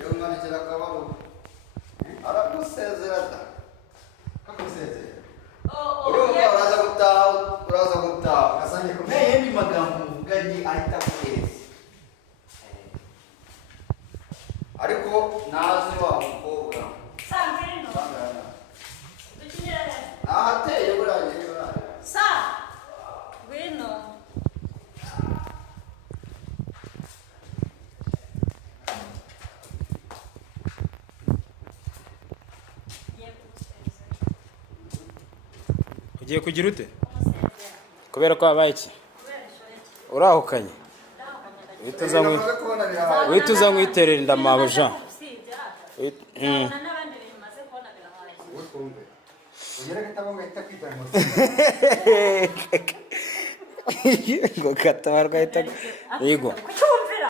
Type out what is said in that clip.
Eu managera akabaro arakusezerata kakusezera urumva uraza gutaha kasanye ko yembi magambo mvuganyi ahita kwezi ariko nazi wa mukobwa Sangirino. Dukinira. ahateye buranye Sa. Gwino. ugiye kugira ute kubera ko habaye iki urahukanye wihita uza mwiterera inda mawe Jean ngo katabarwa ahita yego